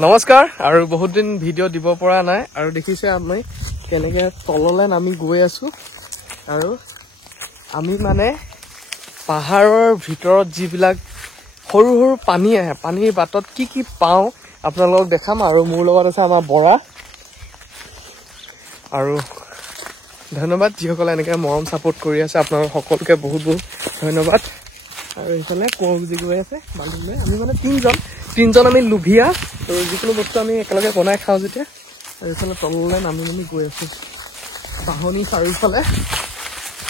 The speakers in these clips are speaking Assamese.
নমস্কাৰ আৰু বহুত দিন ভিডিঅ' দিব পৰা নাই আৰু দেখিছে আমি কেনেকৈ তললৈ নামি গৈ আছো আৰু আমি মানে পাহাৰৰ ভিতৰত যিবিলাক সৰু সৰু পানী আহে পানীৰ বাটত কি পাওঁ আপোনালোকক দেখাম আৰু মোৰ লগত আছে আমাৰ বৰা আৰু ধন্যবাদ যিসকলে এনেকৈ মৰম সাপোৰ্ট কৰি আছে আপোনালোক সকলোকে বহুত বহুত ধন্যবাদ আৰু এইফালে কোঁৱজি গৈ আছে বান্ধুলৈ আমি মানে তিনিজন আমি লুভিয়া আৰু যিকোনো বস্তু আমি একেলগে বনাই খাওঁ যেতিয়া আৰু এইফালে তললৈ নামি গৈ আছো বাহনী চাৰিওফালে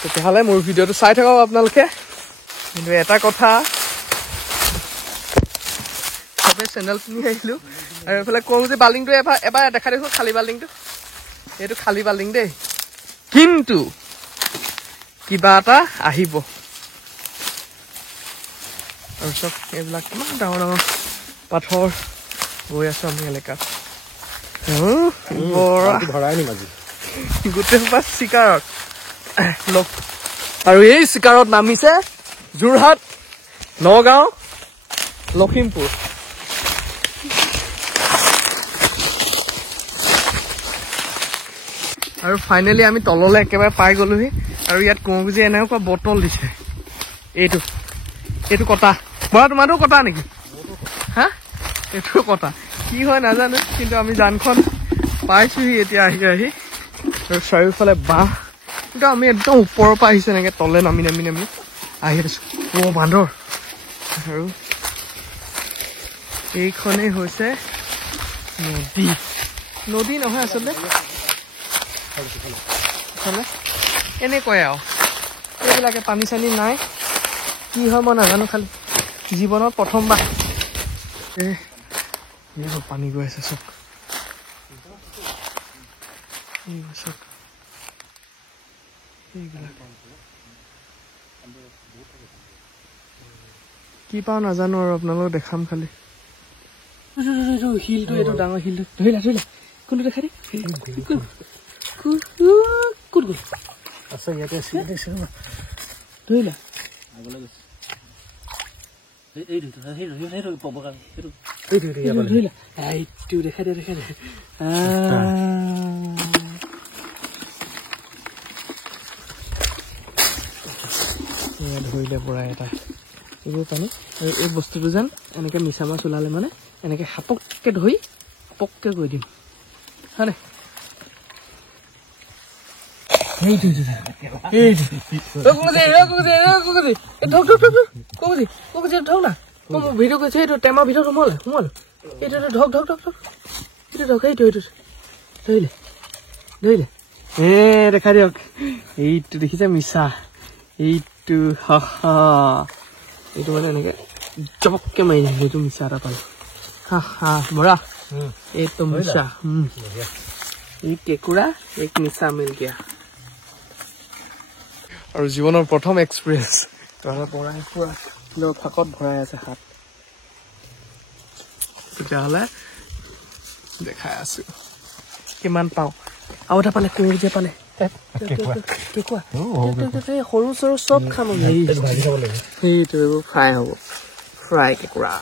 তেতিয়াহ'লে মোৰ ভিডিঅ'টো চাই থাকক আপোনালোকে কিন্তু এটা কথা সবে চেনেল কিনি আহিলোঁ আৰু এইফালে কোঁৱজি বাল্টিংটো এবাৰ দেখাই দিছোঁ খালী বাল্টিংটো এইটো খালী বাল্টিং দেই কিন্তু কিবা এটা আহিব আৰু চব এইবিলাক কিমান ডাঙৰ ডাঙৰ পাথৰ গৈ আছো আমি এলেকাত গোটেই সোপা চিকাৰত আৰু এই চিকাৰত নামিছে যোৰহাট নগাঁও লখিমপুৰ আৰু ফাইনেলি আমি তললৈ একেবাৰে পাই গলোহি আৰু ইয়াত কোঁৱজি এনেকুৱা বটল দিছে এইটো কটা বৰা তোমাৰটো কটা নেকি হা এইটো কটা কি হয় নাজানো কিন্তু আমি জানখন পাইছোহি এতিয়া আহি আৰু চাৰিওফালে বাঁহ কিন্তু আমি একদম ওপৰৰ পৰা আহিছো এনেকে তলে নামি আহি আছো বান্দৰ আৰু এইখনেই হৈছে নদী নহয় আচলতে এনেকুৱাই আৰু এইবিলাকে পানী চানী নাই কি হয় মই নাজানো খালি জীৱনত প্ৰথমবাৰ পানী গৈ আছে চব কি পাওঁ নাজানো আৰু আপোনালোকক দেখাম খালি শিলটো এইটো ডাঙৰ শিলটো ধৰিলা কোনটো দেখাই ক'ত গ'ল আচ্ছা ইয়াতে ধৰিলা ধৰিলে পৰা এটা এইবোৰ পানী আৰু এই বস্তুটো যেন এনেকে মিছা মাছ ওলালে মানে এনেকে সাপককে ধৰি সাপককে গৈ দিম হয়নে ভিডিঅ' কৰিছে এইটো টেমাৰ ভিতৰত সোমালে এইটো ঢক এইটো ঢক ধৰিলে দেখাই দিয়ক এইটো দেখিছে মিছা এইটো এইটো মানে এনেকে জপককে মাৰি যায় এইটো মিছা এটা পালে বৰা এইটো মিছা এই কেঁকুৰা এক মিছা মিল গিয়া আৰু জীৱনৰ প্ৰথম এক্সপিৰিয়েঞ্চ পৰাই পুৰা ফাঁকত ভৰাই আছে হাত তেতিয়াহ'লে দেখাই আছো কিমান পাওঁ আৰু এটা পালে কোঁৱজি পালে সৰু চৰু চব খাম সেইটো এইবোৰ ফ্ৰাই হ'ব ফ্ৰাই কেঁকুৰা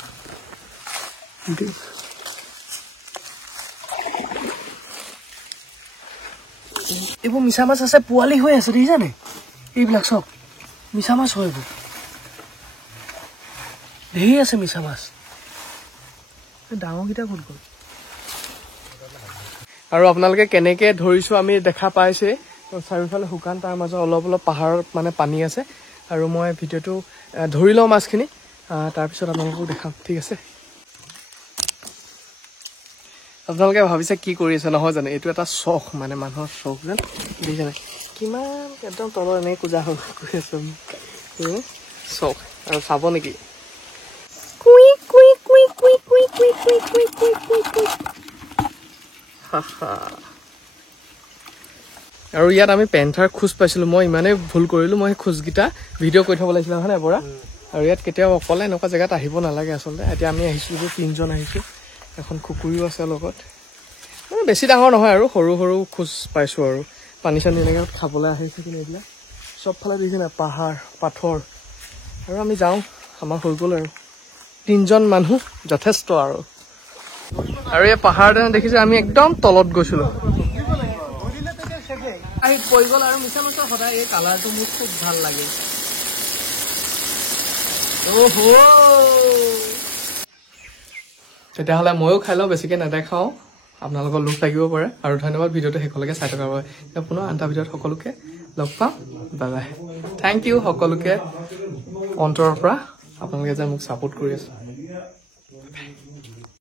এইবোৰ মিছা মাছ আছে পোৱালি হৈ আছে দেখিছানে এইবিলাক চব মিছা মাছ হয় এইবোৰ ধেৰ আছে মিছা মাছ ডাঙৰকেইটা ক'ত গ'ল আৰু আপোনালোকে কেনেকে ধৰিছো আমি দেখা পাইছে চাৰিওফালে শুকান তাৰ মাজত অলপ পাহাৰত মানে পানী আছে আৰু মই ভিডিঅ'টো ধৰি লওঁ মাছখিনি তাৰপিছত আপোনালোকক দেখাম ঠিক আছে আপোনালোকে ভাবিছে কি কৰি আছে নহয় জানো এইটো এটা চখ মানে মানুহৰ চখ যেন দেখিছেনে কিমান একদম তলত এনেকৈ কোজা হৈ গৈ আছে চখ আৰু চাব নেকি আৰু ইয়াত আমি পেন্থাৰ খোজ পাইছিলোঁ মই ইমানেই ভুল কৰিলোঁ মই খোজকেইটা ভিডিঅ' কৰি থ'ব লাগিছিলে হয় নাই বৰা আৰু ইয়াত কেতিয়াও অকলে এনেকুৱা জেগাত আহিব নালাগে আচলতে এতিয়া আমি আহিছোঁ যে 3জন আহিছোঁ এখন কুকুৰীও আছে লগত মানে বেছি ডাঙৰ নহয় আৰু সৰু খোজ পাইছোঁ আৰু পানী চানী এনেকৈ খাবলৈ আহিছে কিন্তু এইবিলাক চবফালে দেখিছে নাই পাহাৰ পাথৰ আৰু আমি যাওঁ আমাৰ হৈ গ'ল আৰু 3জন মানুহ যথেষ্ট আৰু আৰু এই পাহাৰ দেখিছে আমি একদম তলত গৈছিলো আহি পৰি গ'ল আৰু মিছা মিছা সদায় এই কালাৰটো মোৰ খুব ভাল লাগে তেতিয়াহ'লে ময়ো খাই লওঁ বেছিকৈ নেদেখাওঁ আপোনালোকৰ লোভ লাগিব পাৰে আৰু ধন্যবাদ ভিডিঅ'টো শেষলৈকে চাই থকাৰ বাবে এতিয়া পুনৰ আন এটা ভিডিঅ'ত সকলোকে লগ পাম বাই বাই থেংক ইউ সকলোকে অন্তৰৰ পৰা আপোনালোকে যে মোক ছাপোৰ্ট কৰি আছে